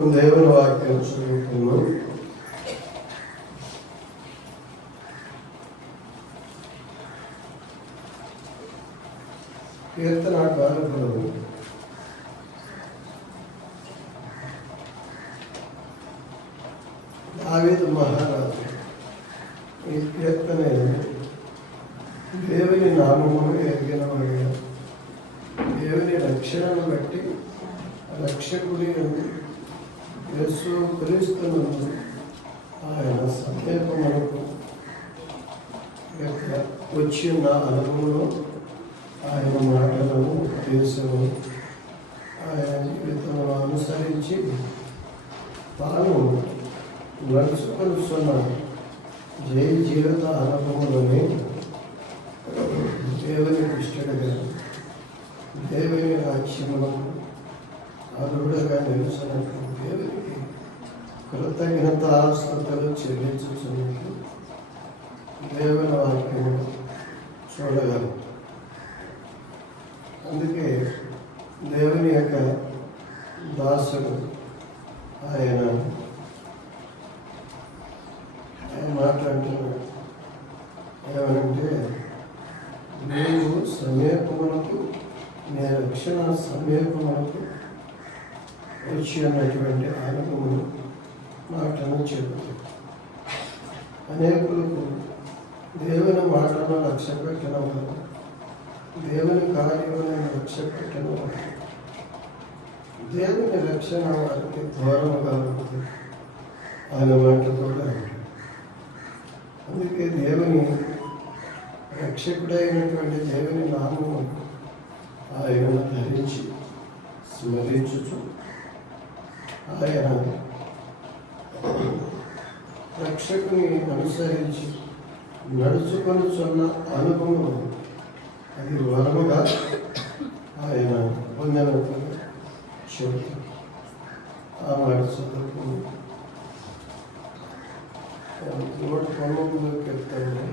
దేవుని వాక్యం చదువుకున్నాం. కీర్తనాకారుడు దావీదు మహారాజు ఈ కీర్తన దేవుని నామమును ఎరిగినవాడుగా, దేవుని రక్షణను బట్టి రక్షకుడి యేసు క్రీస్తునందు ఆయన సమీపమునకు వచ్చిన అనుభవంలో ఆయన మాటలను ఉపదేశము ఆయన జీవితంలో అనుసరించి తాను నడుచుకొనుచున్న జీవిత అనుభవంలోనే దేవుని ఇష్టడుగా, దేవుని రాజ్యములో అర్హుడుగా నిలుచున్నట్టు దేవునికి కృతజ్ఞతాస్తుతులు చెల్లించుతున్నట్లు దేవుని వాక్యము చూడగలం. అందుకే దేవుని యొక్క దాసుడు ఆయన మాట్లాడుతున్నాడు. ఏమనంటే, నీవు సమీపమునకు, నీ రక్షణ సమీపమునకు వచ్చి అన్నటువంటి అనుభవం మాటను చెబుతుంది. అనేకులకు దేవుని మాటను లక్ష్య పెట్టిన వారు, దేవుని కార్యములను లక్ష్య పెట్టిన వారు, దేవుని రక్షణ వారికి దూరముగా ఉంటుంది ఆయన మాట కూడా అంటారు. అందుకే దేవుని రక్షకుడైనటువంటి దేవుని నామము ఆయనను ధరించి స్మరించుచు ఆయన రక్షకుని అనుసరించి నడుచుకొనుచున్న అనుభవం అది వరముగా ఆయన పొందినట్లుగా చెబుతారు. ఆ మాట చదువుకుని 119 చెప్తాను.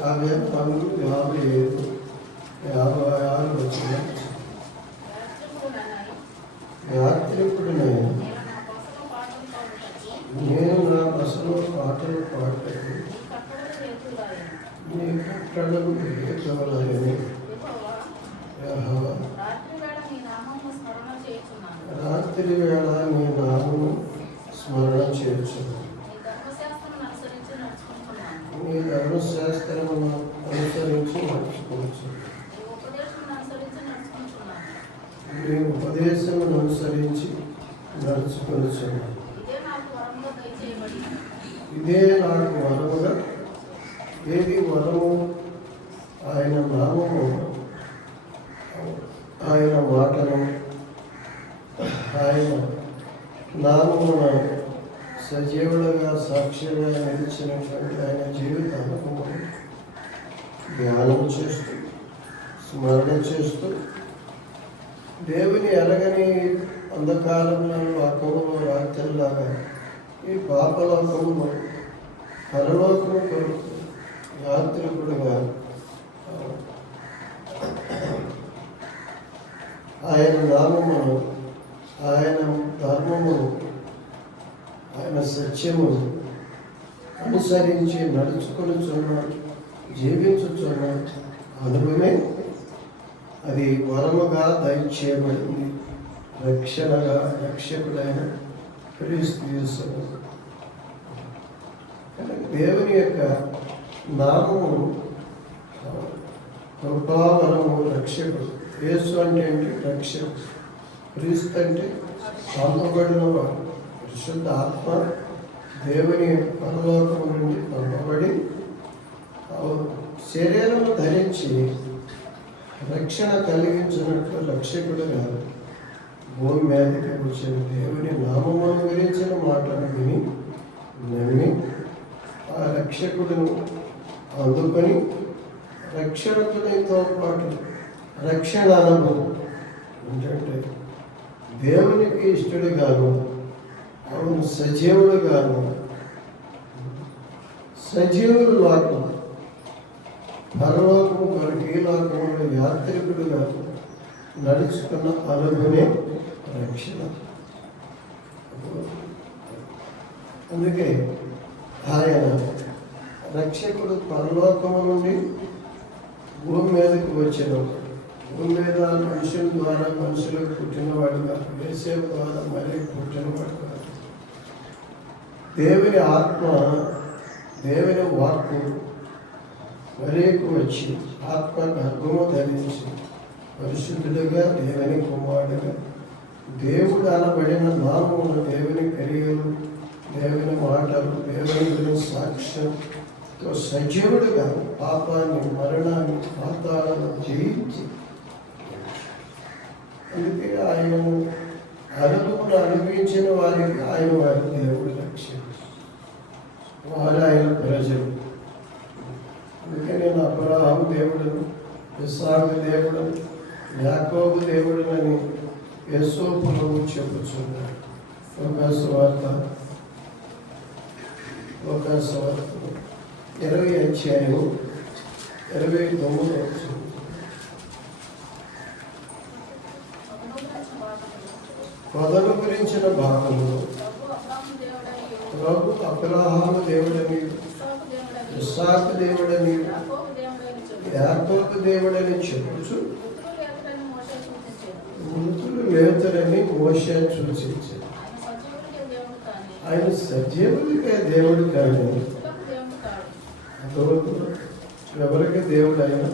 54, 57, 56 వచ్చిన యాత్రికుడు నేను నా బసలో పాటలు పాడటకు నీ కట్టడలు హేతువులని రాత్రి వేళ నీ నామము స్మరణ చేయుచున్నాను. నీ ధర్మశాస్త్రమును అనుసరించి నడుచుకోవచ్చు. నీ ఉపదేశమును అనుసరించి నడుచుకొనుచున్నాను. ఇదే నాకు వరముగా, ఏది వరము? ఆయన నామము, ఆయన మాటను, ఆయన నామమున సజీవులుగా సాక్షిగా నిలిచినటువంటి ఆయన జీవిత అనుభవం ధ్యానం చేస్తూ, స్మరణ చేస్తూ, దేవుని ఎరగని అంధకారంలో లోకములో రాత్రిలాగా ఈ పాపలోకములో పరలోకము కొరకు యాత్రికుడుగా ఆయన నామమును, ఆయన ధర్మమును, ఆయన సత్యమును అనుసరించి నడుచుకొనుచున్న జీవించుచున్న అనుభవమే అది వరముగా దయచేయబడింది. రక్షణగా రక్షకుడైన క్రీస్తు యేసు. దేవుని యొక్క నామము కృపావరము, రక్షకుడు. యేసు అంటే ఏంటి? రక్షకుడు. క్రీస్తు అంటే పంపబడిన వాడు. పరిశుద్ధ ఆత్మ దేవుని పరలోకము నుండి పంపబడి శరీరము ధరించి రక్షణ కలిగించినట్లు రక్షకుడుగా భూమి మీదకి వచ్చిన దేవుని నామమును గురించిన మాటను విని నమ్మి ఆ రక్షకుడును అందుకొని రక్షకునితో పాటు రక్షణ అనుభవం ఏంటంటే దేవునికి ఇష్టడుగాను, అవును సజీవుడుగాను, సజీవులు లోకం పరలోకము కొరకు ఈ లోకములో యాత్రికుడుగా నడుచుకున్న అనుభవమే రక్షణ. అందుకే ఆయన రక్షకుడు పరలోకము నుండి భూమి మీదకి వచ్చిన భూమి మీద మనుషుల ద్వారా మనుషులకు పుట్టినవాడుగా, యేసేపు ద్వారా మరీ పుట్టినవాడుగా, దేవుని ఆత్మ దేవుని వాక్కు మరీకు వచ్చి ఆత్మ గర్భము ధరించి పరిశుద్ధుడుగా దేవుని కుమారుడుగా దేవుడు అనబడిన నామములు, దేవుని క్రియలు, దేవుని మాటలు, దేవుని గురించి సాక్ష్యంతో సజీవుడుగా పాపాన్ని, మరణాన్ని, పాతాలను జయించి, అందుకే ఆయనను అనుభవం అనుభవించిన వారికి ఆయన వారి దేవుడు లక్ష్యం, వారు ఆయన ప్రజలు. అందుకే నేను అబ్రహాము దేవుడును, ఇస్సాకు దేవుడును, యాకోబు దేవుడునని యేసోపులో చెప్పుచున్నాడు. లోకాసువార్త 20:29. పదను గురించిన భాగంలో ప్రభు అబ్రహాము దేవుడని, ఇస్సాకు దేవుడని, యాకోబు దేవుడని చెప్పుచు మృతులు లేతరని మోషే సూచించాడు. ఆయన సజీవుడికే దేవుడు కాదు, ఎవరికి దేవుడు? ఆయన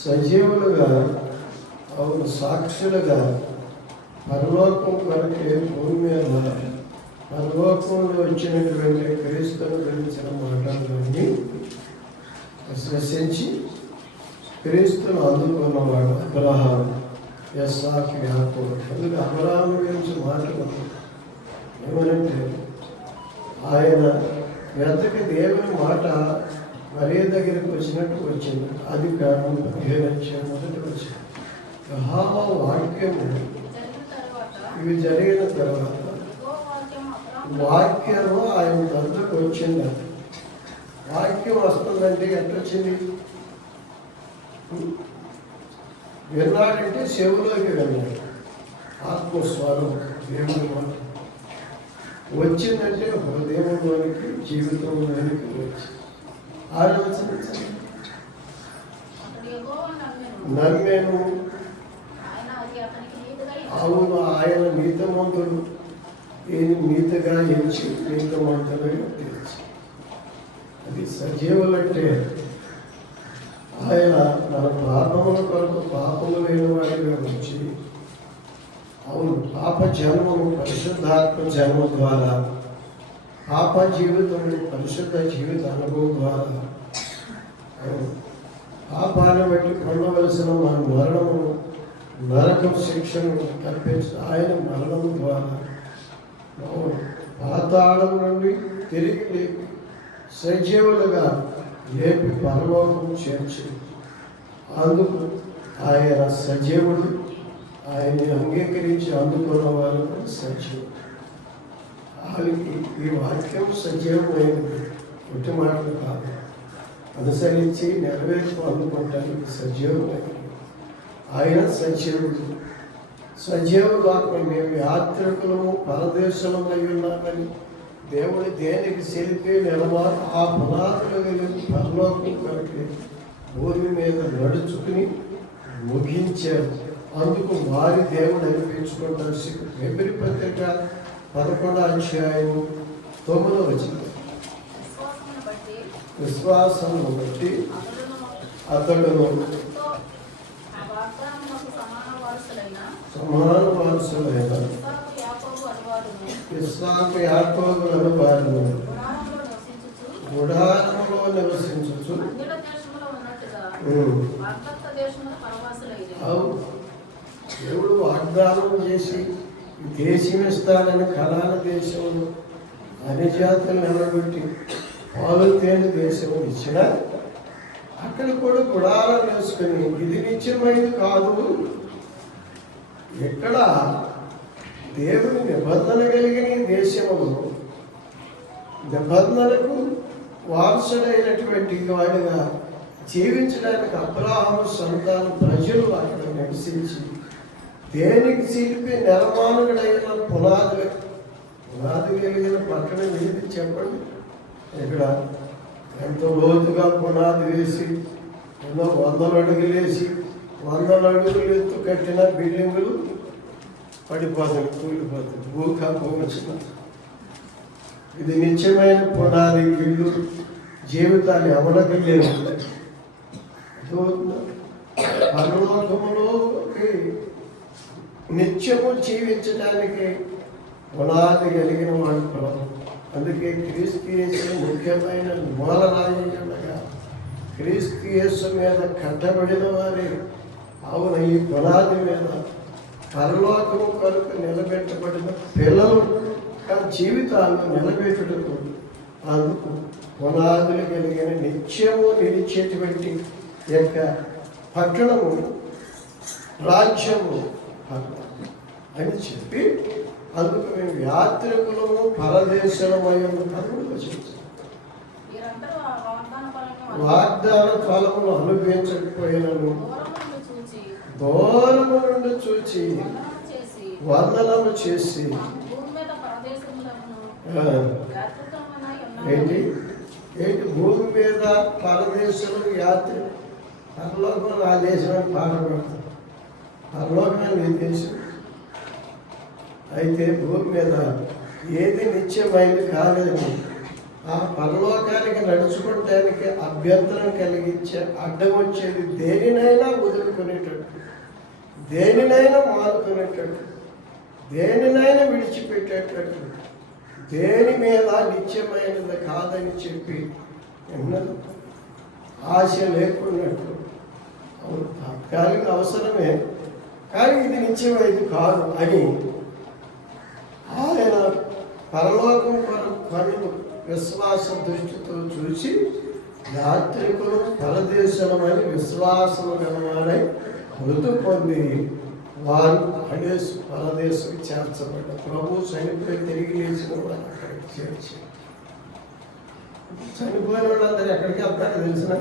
సజీవులుగా, అవును సాక్షులుగా పరలోకం కొరకే భూమి మీద పరలోకంలో వచ్చినటువంటి క్రీస్తును గురించిన మాటలన్నీ విశ్వసించి క్రీస్తును అందుకున్నవాడు అబ్రహాము, ఇస్సాకు, యాకోబు. అందుకే అబ్రహాము గురించి మాట్లాడుతున్నాం ఏమనంటే, ఆయన వెతకి దేవుని మాట మరీ దగ్గరికి వచ్చినట్టు వచ్చింది. అది కారణం 15 మొదటి వచ్చింది. యెహోవా వాక్యము ఇవి జరిగిన తర్వాత వాక్యము ఆయన దగ్గరకు వచ్చింది. వాక్యం వస్తుందంటే ఎట్టొచ్చింది? విన్నాడంటే చెవులోకి విన్నాడు. ఆత్మస్వరం దేవుని మాట వచ్చిందంటే హృదయంలోనికి, జీవితంలోనికి వచ్చి ఆలోచించండి. నమ్మేను, అవును ఆయన నీతిమంతుడు, నీతిగా ఎంచి నీతిమంతులుగా తీర్చి. అది సజీవులంటే ఆయన మన పాపముల కొరకు పాపము లేని వాడిగా వచ్చి, అవును పాప జన్మము పరిశుద్ధాత్మ జన్మ ద్వారా, పాప జీవితము పరిశుద్ధ జీవిత అనుభవం ద్వారా, పాపాన్ని బట్టి పొందవలసిన మన మరణము, నరకం శిక్షను కల్పించి ఆయన మరణం ద్వారా పాతాళం నుండి తిరిగి లేపి సజీవులుగా లేపి పరలోకం చేర్చి, అందుకు ఆయన సజీవుడు. ఆయన్ని అంగీకరించి అందుకున్న వారు సజీవుడు. వాళ్ళకి ఈ వాక్యం సజీవమైనది, ఒట్టి మాటలు కాదు, అనుసరించి నెరవేర్పు అందుకుంటానికి సజీవమైనది. ఆయన సజీవుడు. సజీవులాత్మ మేము యాత్రికులము పరదేశమై ఉన్నామని దేవుడు దేనికి సెలిపి నిలవాలి ఆ పునాదులు వెళ్ళి పరలోకం కొరకు భూమి మీద నడుచుకుని ముగించారు. అందుకు వారి దేవుడు అనిపించుకుంటారు. ఫిబ్రవరి పత్రిక 11:9 విశ్వాసమును బట్టి అతడును సమాన వారసులైన ఇస్సాకు, యాకోబు అను వారిని గుడారములో నివసించుచు దేవుడు వాగ్దానం చేసి దేశం ఇస్తానని కళాల దేశంలో అన్ని జాతులు నిలబెట్టి పాలు తేని దేశం ఇచ్చిన అక్కడ కూడా గుడారం వేసుకుని ఇది నిత్యమైనది కాదు, ఎక్కడ దేవుని నిబంధన కలిగిన దేశంలో నిబంధనకు వారసుడైనటువంటి వాడిగా జీవించడానికి అబ్రాహాము సంతానం ప్రజలు అక్కడ నివసించి దేనికి శిల్పి నిర్మాణుడైన పునాది కలిగిన పట్టణం ఏది చెప్పండి. ఇక్కడ ఎంతో లోతుగా పునాది వేసి ఎన్నో 100 అడుగులు వేసి 100 అడుగులు ఎత్తు కట్టిన బిల్డింగులు పడిపోతాయి, కూలిపోతాయి, భూకంపం వచ్చిన. ఇది నిత్యమైన పునాది ఇల్లు. జీవితాన్ని ఎవరికి లేవు. పరలోకములోకి నిత్యము జీవించడానికి పునాది కలిగిన వాడు ప్రభు. అందుకే క్రీస్తు యేసు ముఖ్యమైన మూలరాయి ఉండగా క్రీస్తు యేసు మీద కట్టబడిన వారి అవున ఈ పునాది మీద పరలోకము కొరకు నిలబెట్టబడిన పిల్లలు జీవితాలను నిలబెట్టుటకు అందుకు పునాదులు కలిగిన నిత్యము నిలిచేటువంటి యొక్క పట్టణము రాజ్యము అని చెప్పి అందుకు మేము యాత్రికులము పరదేశమయ్యము కనుగొని చెప్తాం. వాగ్దాన ఫలములు అనుభవించకపోయినను దూరము నుండి చూచి వందనము చేసి ఏంటి భూమి మీద పరదేశులు యాత్రి పరలోకం ఆ దేశం పాట పడతారు. పరలోకమే నీ దేశం. అయితే భూమి మీద ఏది నిత్యమైంది కాలేదని ఆ పరలోకానికి నడుచుకోవడానికి అభ్యంతరం కలిగించే అడ్డం వచ్చేది దేనినైనా వదులుకునేటట్టు, దేనినైనా మారుకునేటట్టు, దేనినైనా విడిచిపెట్టేటట్టు, దేని మీద నిత్యమైనది కాదని చెప్పి ఎన్నది ఆశ లేకున్నట్టు. తాత్కాలిక అవసరమే కానీ ఇది నిత్యమైనది కాదు అని ఆయన పరలోకం కొరకు విశ్వాస దృష్టితో చూసి యాత్రికులు పరదేశమని విశ్వాసము గలవారై మృతి పొంది వారు పరదేశం చేర్చబడ్డారు. ప్రభు చనిపోయి తిరిగి లేచిన వారు అక్కడికి చేర్చి చనిపోయిన వాళ్ళందరూ ఎక్కడికి వెళ్తారో తెలిసిన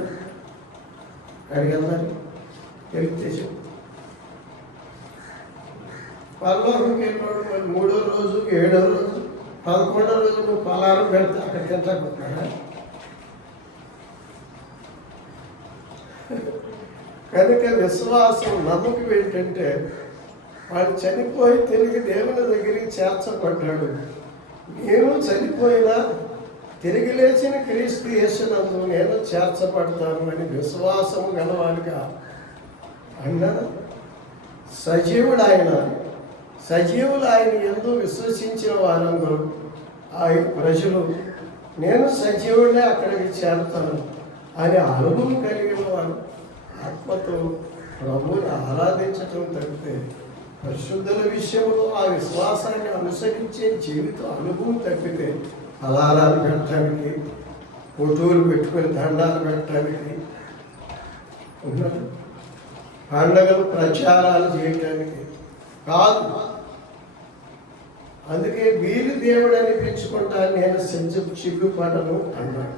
అక్కడికి వెళ్తారు. తెలుగుదేశం పరలోకంకి వెళ్ళినప్పుడు మరి 3వ రోజు 7వ రోజు 11వ రోజు నువ్వు పలారం పెడితే అక్కడ తింటాకున్నారా? కనుక విశ్వాసం నమ్మకం ఏంటంటే వాడు చనిపోయి తిరిగి దేవుని దగ్గరికి చేర్చబడ్డాడు. నేను చనిపోయినా తిరిగి లేచిన క్రీస్తు యేసునందు నేను చేర్చబడతాను అని విశ్వాసము గలవాడిగా అన్నాడు. సజీవులు ఆయన ఎందు విశ్వసించిన వారందరూ ఆయన ప్రజలు నేను సజీవుడే అక్కడికి చేరుతాను అని అనుభవం కలిగిన వారు ఆత్మతో ప్రభువుని ఆరాధించటం తప్పితే పరిశుద్ధుల విషయంలో ఆ విశ్వాసాన్ని అనుసరించే జీవిత అనుభవం తప్పితే అలారాలు పెట్టడానికి, ఫోటోలు పెట్టుకొని దండాలు పెట్టడానికి, పండగలు ప్రచారాలు చేయటానికి కాదు. అందుకే వీరు దేవుడు అనిపించుకుంటాను నేను సిగ్గుపడను అన్నాడు.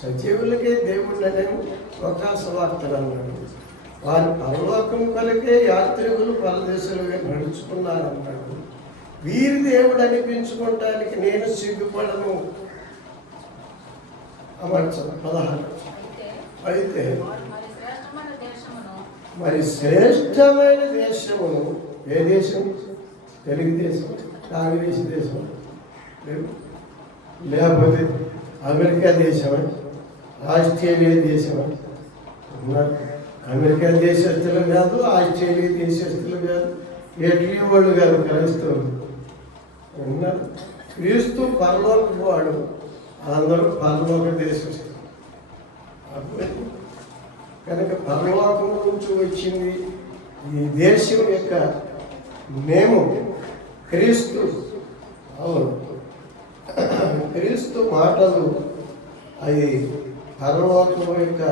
సజీవులకే దేవుడు అనేవి లోకాసువార్తలు అన్నాడు. వారి పరలోకం కొరకే యాత్రికులు పరదేశులుగా నడుచుకున్నారన్నాడు. వీరి దేవుడు అనిపించుకోవటానికి నేను సిగ్గుపడను అమర్చను 16. అయితే మరి శ్రేష్టమైన దేశమును ఏ దేశం? తెలుగుదేశం, కాంగ్రెస్ దేశం, లేకపోతే అమెరికా దేశమా, ఆస్ట్రేలియా దేశమా? అమెరికా దేశస్తులు కాదు, ఆస్ట్రేలియా దేశస్తులు కాదు, ఇటలీ వాళ్ళు కాదు, క్రైస్తవులు ఉన్నారు. క్రీస్తు పరలోకపు వాడు, అందరూ పరలోక దేశస్తులు. కనుక పరలోకం నుంచి వచ్చింది ఈ దేశం యొక్క మేము క్రీస్తు. అవును, క్రీస్తు మాటలు అది పరలోకం యొక్క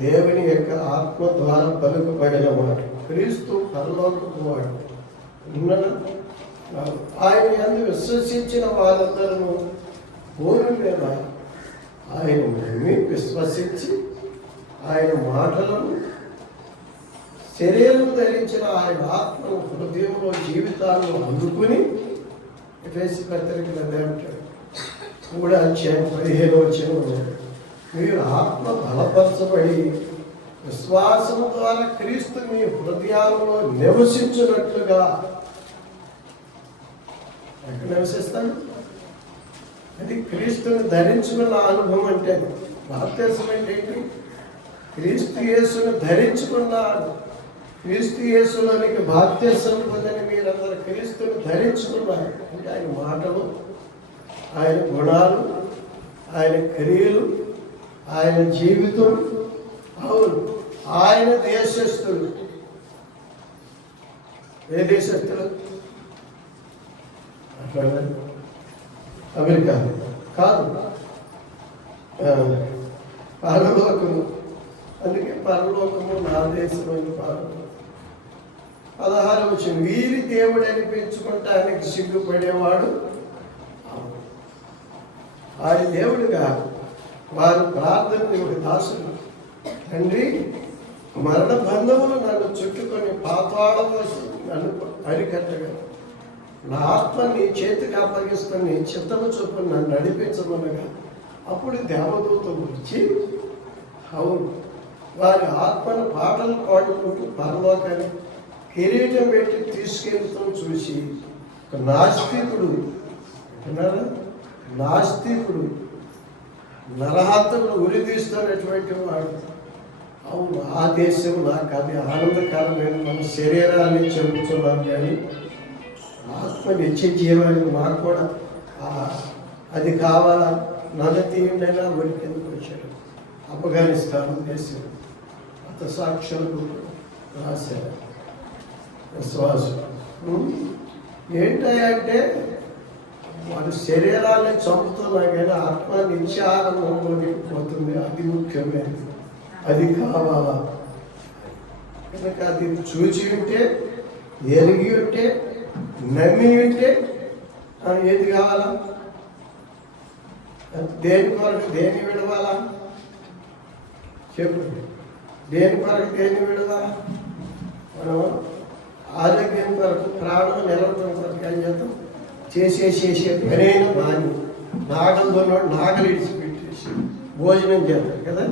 దేవుని యొక్క ఆత్మ ద్వారా పలుకబడిన మాట. క్రీస్తు పరలోకపు వాడు ఉన్నాడు. ఆయన యందు విశ్వసించిన వారందరూ భూమి మీద ఆయన నమ్మి విశ్వసించి ఆయన మాటలను శరీరం ధరించిన ఆయన ఆత్మను హృదయంలో జీవితాలను అందుకుని ఎఫెసీ పత్రికలు అదే అంటాడు 3:15 మీరు ఆత్మ బలపరచబడి విశ్వాసము ద్వారా క్రీస్తు మీ హృదయాలలో నివసించినట్లుగా. ఎక్కడ నివసిస్తాడు? అది క్రీస్తుని ధరించుకున్న అనుభవం అంటే. బాప్తిస్మం అంటే ఏంటి? క్రీస్తు యేసును ధరించుకున్నాడు. క్రీస్తు యేసులోనికి బాప్తిస్మం పొందని మీరందరూ క్రీస్తుని ధరించుకున్నారు అంటే ఆయన మాటలు, ఆయన గుణాలు, ఆయన క్రియలు, ఆయన జీవితం. అవును, ఆయన దేశస్థుడు. ఏ దేశస్థుడు? అమెరికా కాదు, పరలోకము. అందుకే పరలోకము నా దేశమైన పరలోకము. 16 వీరి దేవుడు అనిపించుకుంటానికి సిగ్గుపడేవాడు ఆయన దేవుడుగా. వారు ప్రార్థన దేవుడి దాసులు. తండ్రి, మరణ బంధములు నన్ను చుట్టుకొని పాతాళము నన్ను అరికట్టగలరు. నా ఆత్మ నీ చేతికి అప్పగిస్తున్న నీ చిత్తము చొప్పున నన్ను నడిపించమనగా అప్పుడు దేవదూత వచ్చి, అవును, వారి ఆత్మను పాటలు పాడుకుంటూ పరలోకాన్ని కిరీటం పెట్టి తీసుకెళ్తాం చూసి నాస్తికుడు అన్నారా, నాస్తికుడు నరహంతకుడు ఉరి తీస్తున్నటువంటి వాడు. అవును, ఆ దేశం నాకు అది ఆనందకరమైన మన శరీరాన్ని చెబుతున్నాం, కానీ ఆత్మ నిత్య జీవానికి మాకు కూడా అది కావాలా. నన్ను తీయండైనా ఉరి కిందకు వచ్చాడు. ఆఫ్ఘనిస్తాన్ దేశం మత సాక్షులు రాశారు. విశ్వాసం ఏంటంటే వాడు శరీరాన్ని చంపుతున్నా కానీ ఆత్మ నిత్యానందంలోకి పోతుంది. అది ముఖ్యమైనది, అది కావాలా. కనుక అది చూచి ఉంటే, ఎరిగి ఉంటే, నమ్మి ఉంటే ఏది కావాలా? దేని కొరకు దేన్ని విడవాలా? చెప్పు, దేని కొరకు దేన్ని విడవాలా? మనం ఆరోగ్యం కొరకు, ప్రాణం నిలవటం కొరకు ఏం చేద్దాం? చేసే పనైన మాని నాగలతో నాగలు ఇడిచిపెట్టేసి భోజనం చేస్తారు కదా.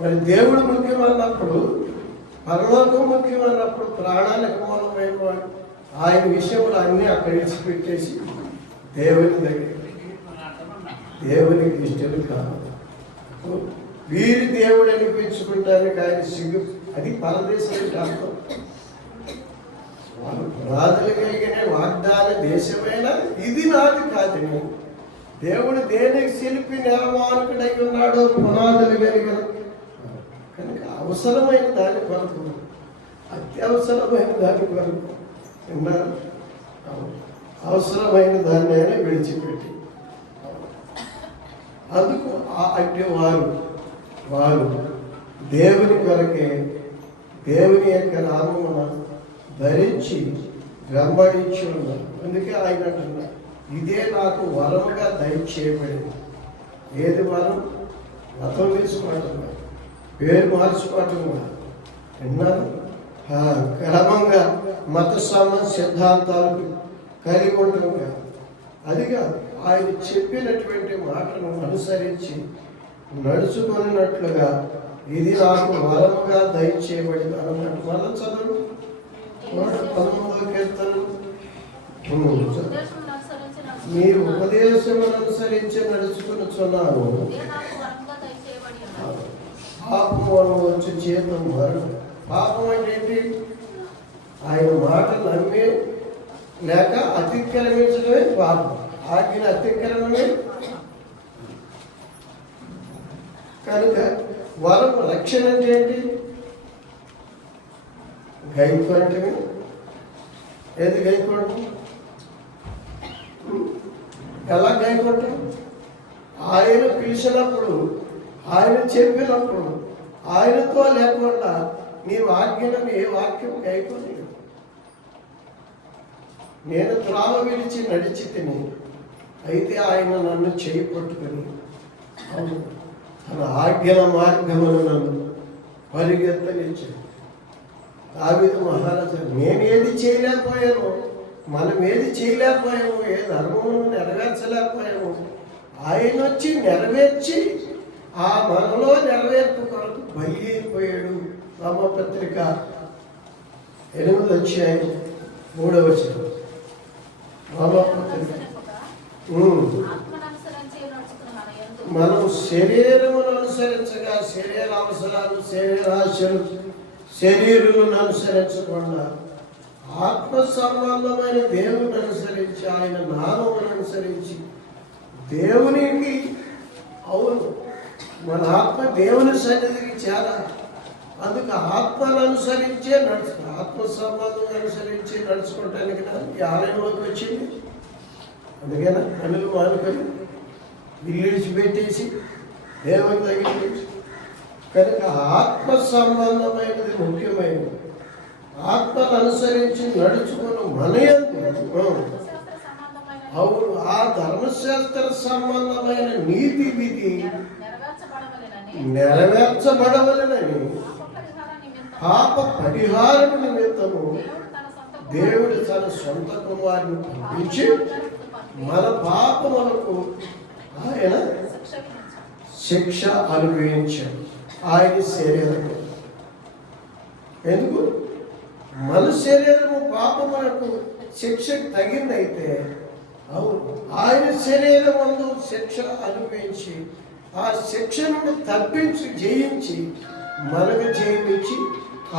మరి దేవుడు ముఖ్యం అన్నప్పుడు, పరలోకం ముఖ్యం అన్నప్పుడు ప్రాణాలకు మూలమైన వాడు ఆయన విషయంలో అన్నీ అక్కడ ఇడిచిపెట్టేసి దేవుని దగ్గర, దేవునికి ఇష్టం కాదు. వీరి దేవుడు అనిపించుకుంటానికి ఆయన సిగ్గు. అది పరదేశం అర్థం. రాజులు కలిగిన వాగ్దాన దేశమైన ఇది నాది కాదని దేవుడు దేనికి శిల్పి నిర్మాణకుడై ఉన్నాడో పునాదులు కలిగిన. కనుక అవసరమైన దాని కొరకు, అత్యవసరమైన దాని కొరకు విన్నారు. అవసరమైన దాన్ని అయినా విడిచిపెట్టి అందుకు అంటే వారు దేవుని కొరకే, దేవుని యొక్క నామమున ధరించి వెంబడించి ఉన్నారు. అందుకే ఆయన అంటున్నారు, ఇదే నాకు వరముగా దయచేయబడింది. ఏది వరం? మతం తీసుకోవటం, పేరు మార్చుకోవటం విన్నారు. క్రమంగా మత సిద్ధాంతాలకు కలిగి ఉండటం కాదు. అది కాదు, ఆయన చెప్పినటువంటి మాటను అనుసరించి నడుచుకున్నట్లుగా ఇది నాకు వరముగా దయచేయబడింది అన్నట్టు. మళ్ళీ చదువు 19వ కీర్తన. నీ ఉపదేశమును అనుసరించి నడుచుకునిచున్నాను. పాపము వచ్చి జీతం మరణం. పాపం అంటే ఏంటి? ఆయన మాట నమ్మి లేక అతిక్రమించడమే పాపం. ఆజ్ఞ అతిక్రమమే. కనుక వరం రక్షణ అంటే ఏంటి? గైకొనటమే. ఏది గైకొనటం? ఎలా గైకొనటం? ఆయన పిలిచినప్పుడు, ఆయన చెప్పినప్పుడు, ఆయనతో లేకుండా నీ వాక్యాలను ఏ వాక్యం గైకొని. నేను త్రావ విడిచి నడిచి తిని, అయితే ఆయన నన్ను చేయి పట్టుకుని తన ఆజ్ఞల మార్గమును నన్ను పరిగెత్తనిచ్చాడు. దావీదు మహారాజు, నేను ఏది చేయలేకపోయాను, మనం ఏది చేయలేకపోయాము, ఏ ధర్మమును నెరవేర్చలేకపోయాము, ఆయన వచ్చి నెరవేర్చి ఆ మనలో నెరవేర్పు కొరకు బలి అయిపోయాడు. రామపత్రిక 8:3 రామపత్రిక. మనం శరీరమును అనుసరించగా శరీర అవసరాలు, శరీరాశలు, శరీరులను అనుసరించకుండా ఆత్మ సంబంధమైన దేవుని అనుసరించి, ఆయన నామమును అనుసరించి దేవునికి, అవును మన ఆత్మ దేవుని సన్నిధికి చాలా, అందుకు ఆత్మను అనుసరించే ఆత్మ సంబంధం అనుసరించి నడుచుకోవటానికి ఈ ఆలయంలోకి వచ్చింది. అందుకేనా పనులు మానుకొని ఇల్లు విడిచిపెట్టేసి దేవుని దగ్గర కనుక ఆత్మ సంబంధమైనది ముఖ్యమైనది. ఆత్మను అనుసరించి నడుచుకున్న మన యందు అవును ఆ ధర్మశాస్త్ర సంబంధమైన నీతి విధి నెరవేర్చబడవలనని పాప పరిహారం నిమిత్తము దేవుడు తన సొంత కుమారుని పంపించి మన పాపములకు ఆయన శిక్ష అనుభవించాడు. ఆయన శరీరము ఎందుకు? మన శరీరము పాపములకు శిక్షకు తగిందైతే, అవును ఆయన శరీరమందు శిక్ష అనుభవించి ఆ శిక్ష నుండి తప్పించి జయించి మనకు జయించి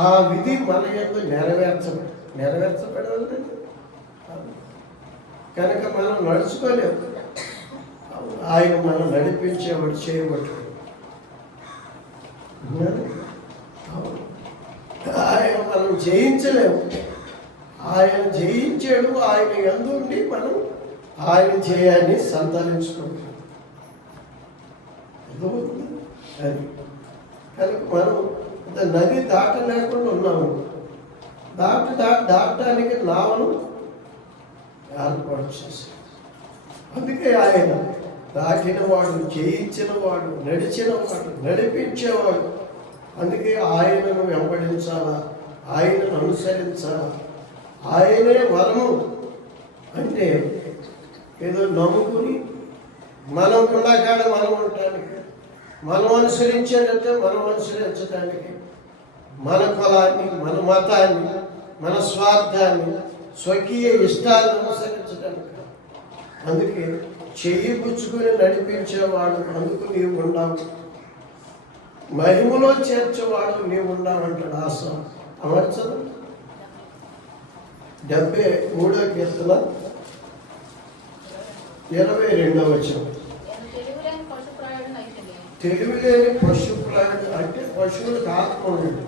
ఆ విధి మన యందు నెరవేర్చబడాలి. కనుక మనం నడుచుకోలేము, ఆయన మనం నడిపించేవాడు, చేయబట్టు. ఆయన మనం జయించలేము, ఆయన జయించాడు. ఆయన యందుండి మనం ఆయన జయాన్ని సంతరించుకుంటాం. అది కనుక మనం నది దాటలేకుండా ఉన్నాము. దాటడానికి నావను ఏర్పాటు చేశాడు. అందుకే ఆయన దాటినవాడు, జయించినవాడు, నడిచినవాడు, నడిపించేవాడు. అందుకే ఆయనను వెంబడించాలా, ఆయనను అనుసరించాలా. ఆయనే వరము అంటే ఏదో నమ్ముకుని మనం ఉండగాడ మనం ఉండటానికి, మనం అనుసరించేటంటే మనం అనుసరించడానికి, మన కులాన్ని, మన మతాన్ని, మన స్వార్థాన్ని, స్వకీయ ఇష్టాలను అనుసరించడానికి. అందుకే చెయ్యి పుచ్చుకుని నడిపించేవాడు అందుకు నీవు ఉండవు, మహిమలో చేర్చేవాడు నీవు ఉండవంటాడు. ఆసం అమర్చదు 73వ కీర్తన 22వ వచనం. తెలివిలేని పశుప్రాయుడు అంటే పశువులకు ఆత్మ ఉండదు,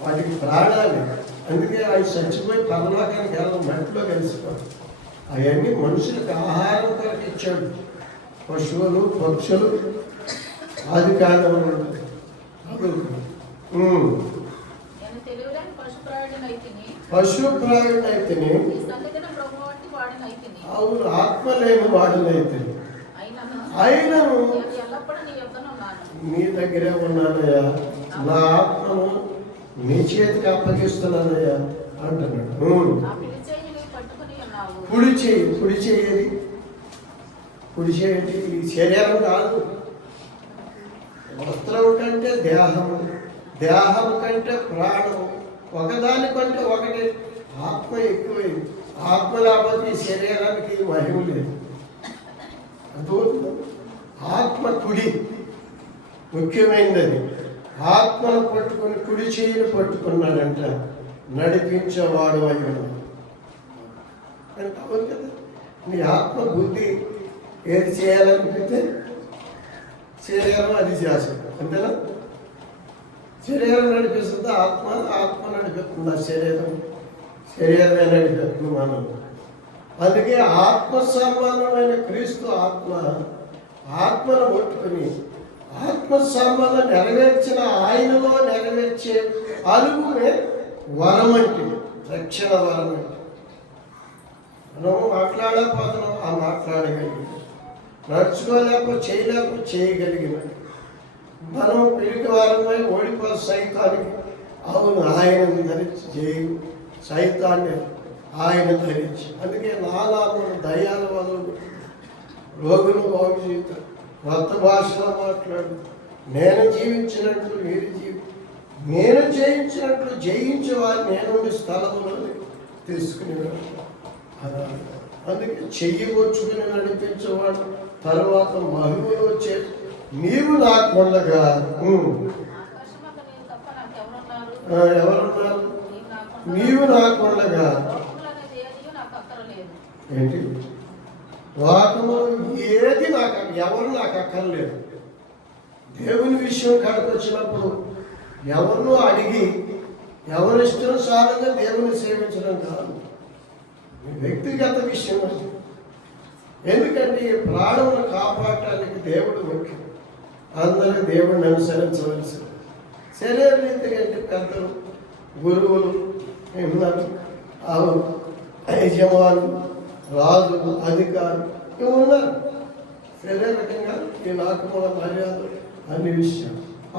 వాటికి ప్రాణాలు. అందుకే అవి చచ్చిపోయి పరలోకానికి వెళ్ళడం, మట్టిలో కలిసిపోయి. అవన్నీ మనుషులకు ఆహారం కొరకు ఇచ్చాడు. పశువులు, పక్షులు ఆది కాలంలో ఉంటుంది. పశుప్రాయుడైతేనే, అవును ఆత్మ లేని వాడునైతే అయినను నీ దగ్గరే ఉన్నానయ్యా, నా ఆత్మను నీ చేతికి అప్పగిస్తున్నానయ్యా అంటున్నాడు. కుడి చేయాలి, కుడి చేయండి. ఈ శరీరం కాదు, వస్త్రం కంటే దేహము, దేహం కంటే ప్రాణము, ఒకదానికంటే ఒకటి ఆత్మ ఎక్కువైంది. ఆత్మ లేకపోతే ఈ శరీరానికి మహిమ లేదు. ఆత్మ కుడి ముఖ్యమైనది. అది ఆత్మను పట్టుకుని కుడి చేయిని పట్టుకున్నాడంట నడిపించేవాడు అయ్యాడు. అవును కదా, నీ ఆత్మ బుద్ధి ఏది చేయాలనిపిస్తే శరీరం అది చేస్తుంది, అంతేనా? శరీరం నడిపిస్తుంది ఆత్మ, ఆత్మ నడిపిస్తుంది శరీరమే నడిపిస్తుంది మనం. అందుకే ఆత్మ సంబంధమైన క్రీస్తు ఆత్మను పట్టుకుని ఆత్మ సంబంధం నెరవేర్చిన ఆయనలో నెరవేర్చే అనుకునే వరం అంటే రక్షణ వరం అంటే మనం మాట్లాడకపోతున్నాం, ఆ మాట్లాడగలిగి నడుచుకోలేకపోతే చేయలేకపోతే చేయగలిగిన మనం పిరికి వారమై ఓడిపో సైతానికి. అవును, ఆయనను ధరించి చేయు సైతాన్ని ఆయన ధరించి. అందుకే నాలాభం దయ్యాల వల్ల రోగులు బాగు జీవితం కొత్త భాషలో మాట్లాడు. నేను జీవించినట్లు నేను జయించినట్లు జయించే వారు నేను స్థలంలో తీసుకుని వెళ్తాను. అందుకే చెయ్యవచ్చుకుని నడిపించేవాడు తర్వాత మహిమలో వచ్చే నీవు నాకుండగా ఎవరున్నారు? నీవు నాకుండగా ఏంటి లోకము ఏది నాకు ఎవరు నాకు అక్కర్లేదు. దేవుని విషయం కాడికి వచ్చినప్పుడు ఎవరినో అడిగి ఎవరిష్టానుసారంగా దేవుని సేవించడం కాదు, వ్యక్తిగత విషయం. ఎందుకంటే ఈ ప్రాణమును కాపాడటానికి దేవుడు ముఖ్యం. అందరూ దేవుడిని అనుసరించవలసింది. శరీర రీతిగా అంటే పెద్దలు, గురువులు ఉన్నారు, యజమానులు, రాజులు, అధికారులు ఇవి ఉన్నారు. శరీరకంగా ఈ లోకముల మర్యాదలు అన్ని విషయం.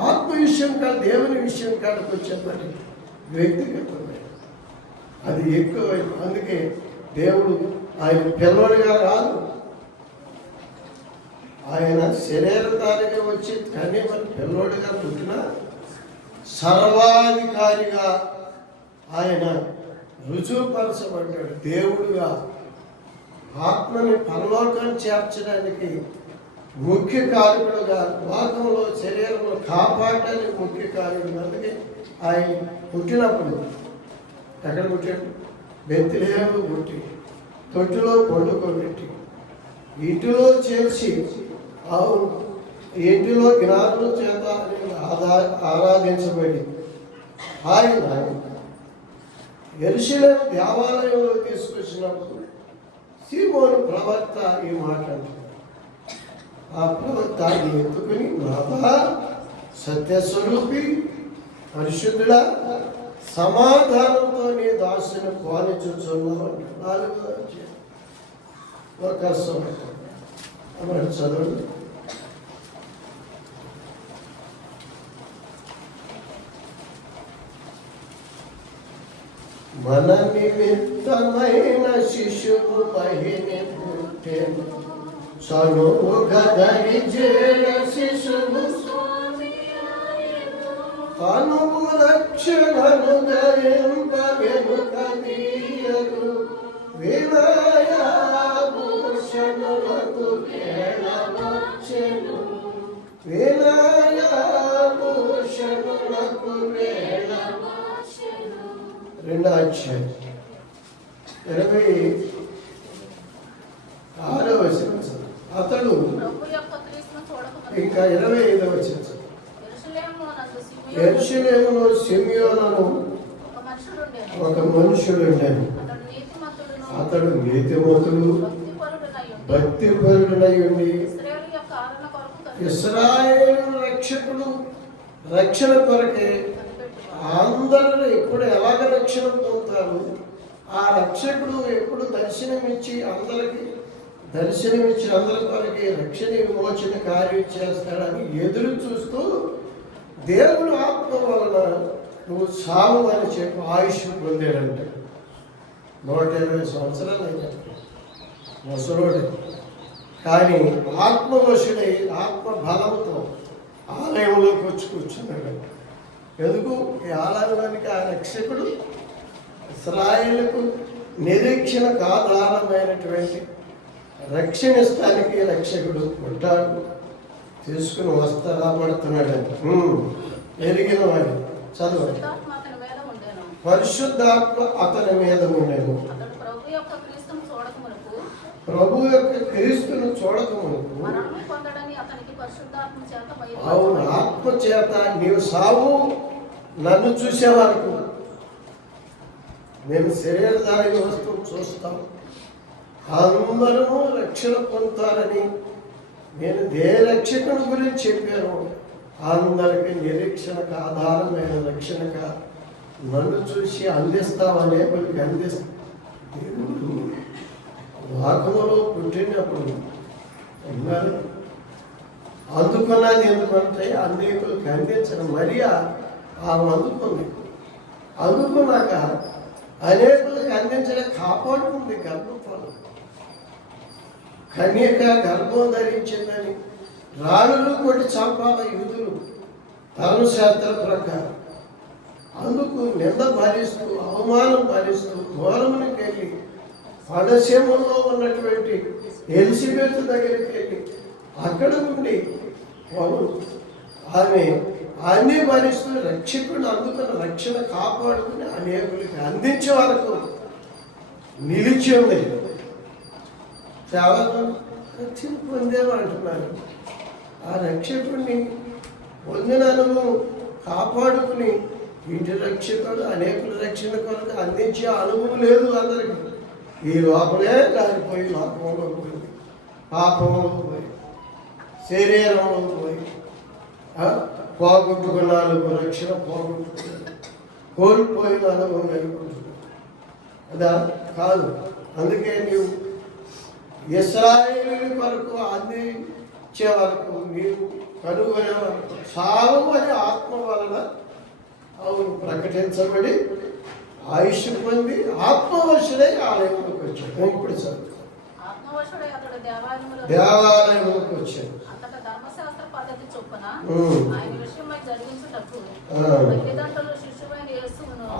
ఆత్మ విషయం కాదు, దేవుని విషయం కాడికి వచ్చేప్పటి వ్యక్తిగతమైన అది ఎక్కువైంది. అందుకే దేవుడు ఆయన పిల్లడిగా రాదు, ఆయన శరీరధారిగా వచ్చి కానీ మన పిల్లోడిగా పుట్టిన సర్వాధికారిగా ఆయన రుజువుపరచబడ్డాడు. దేవుడుగా ఆత్మని పరలోకాన్ని చేర్చడానికి ముఖ్య కారకుడుగా, లోకంలో శరీరంలో కాపాడటానికి ముఖ్య కారకుడు. అందుకే ఆయన పుట్టినప్పుడు ఎక్కడ పుట్టాడు? బెత్లెహేములో పుట్టి తొట్టిలో పండుకోబెట్టి ఇంటిలో చేర్చి ఇంటిలో జ్ఞానుల చేత ఆరాధించబడి ఆయన యెరూషలేము దేవాలయంలో తీసుకొచ్చినప్పుడు సీమోను ప్రవక్త ఈ మాట అంటాడు. ఆ ప్రవక్త ఎత్తుకుని నాథా సత్యస్వరూపి పరిశుద్ధుడా సమాధానంతో నీ దాసుని పాలించుచున్నావు అంటాడు. 4వ అధ్యాయం చదవండి. మన నిమిత్తమైన శిశువు మహిని పుట్టెను, చనువుగా ధరించిన శిశువు కనువు రక్షణను ధరింపగెను కదీయలు వినయాభూషణులకు వేళవచ్చెను, వినయాభూషణులకు వేళవచ్చెను. 2వ అధ్యాయం 26వ వచనం. అతడు ఇంకా 25వ వచనం. యెరూషలేములో సిమియోను ఒక మనుషుడు ఉండేను. అతడు నీతిమంతుడు భక్తిపరుడై ఉండి ఇశ్రాయేలు రక్షణ కొరకే అందరూ ఎప్పుడు ఎలాగ రక్షణ పొందుతారు, ఆ రక్షకుడు ఎప్పుడు దర్శనమిచ్చి అందరి కొరకి రక్షణ విమోచన కార్యం చేస్తాడని ఎదురు చూస్తూ దేవుడు ఆత్మ వలన నువ్వు సావు అని చెప్పి ఆయుష్ పొందాడంటే 120 సంవత్సరాలు అయ్యాడు ముసలోడే. కానీ ఆత్మవశుడై ఆత్మ బలంతో ఆలయంలోకి వచ్చి కూర్చున్నాడు. ఎందుకు? ఈ ఆలయానికి ఆ రక్షకుడు ఇశ్రాయేలుకు నిరీక్షణకు ఆధారమైనటువంటి రక్షణిస్తానికి రక్షకుడు ఉంటాడు. తీసుకుని వస్తా రాబడుతున్నాడండి. ఎరిగిన వాడి చదవండి. పరిశుద్ధాత్మ అతని మీద ఉండేను. ప్రభు యొక్క క్రీస్తును చూడకమునకు అవును ఆత్మ చేత నీవు సావు నన్ను చూసే వరకు నేను శరీరధారిగా వస్తూ చూస్తాం. అందరూ రక్షణ పొందుతారని నేను రక్షకుని గురించి చెప్పాను. అందరికీ నిరీక్షణకు ఆధారమైన రక్షణగా నన్ను చూసి అందిస్తామనే పలికి అందిస్తా. దేవుడు లోకములో పుట్టినప్పుడు ఉన్నారు. అందుకున్నది ఎందుకంటే అనేకులకు అందించడం మరియా ఆమె అందుకుంది. అందుకున్నాక అనేకులకు అందించడం కాపాడుకుంది. గర్భఫలం కన్యక గర్భం ధరించిందని రాళ్ళను కొట్టి చంపాల యూదులు ధర్మశాస్త్ర ప్రకారం. అందుకు నింద భరిస్తూ అవమానం భరిస్తూ దూరమునికి వెళ్ళి పడసీమలో ఉన్నటువంటి ఎలిజబెత్ దగ్గరికి వెళ్ళి అక్కడ ఉండి ఆమె అన్నీ భరిస్తూ రక్షకుడిని అందుకున్న రక్షణ కాపాడుకుని అనేకులకి అందించే వరకు నిలిచి ఉంది. చాలా రక్షణ పొందేమంటున్నారు. ఆ రక్షకుడిని పొందిన అనుభవం కాపాడుకుని ఇంటి రక్షకుడు అనేకుల రక్షణ కొరకు అందించే అనుభవం లేదు అందరికి. ఈ లోపలే దారిపోయి లోకంలో పోయి పాపంలో పోయి శరీరంలో పోయి పోగొట్టుకున్నాను రక్షణ పోగొట్టుకున్నాను కోల్పోయిన అనుభవం అనుకుంటున్నాను. అదా కాదు. అందుకే నీవు ఇశ్రాయేలు కొరకు అందించే వరకు నీవు కనుగొనే వరకు సావు అనే ఆత్మ వలన అవును ప్రకటించబడి ఆయుష్ పొంది ఆత్మవశుడై ఆలయంలోకి వచ్చాడు. ఇప్పుడు చదువు దేవాలయంలోకి వచ్చాడు.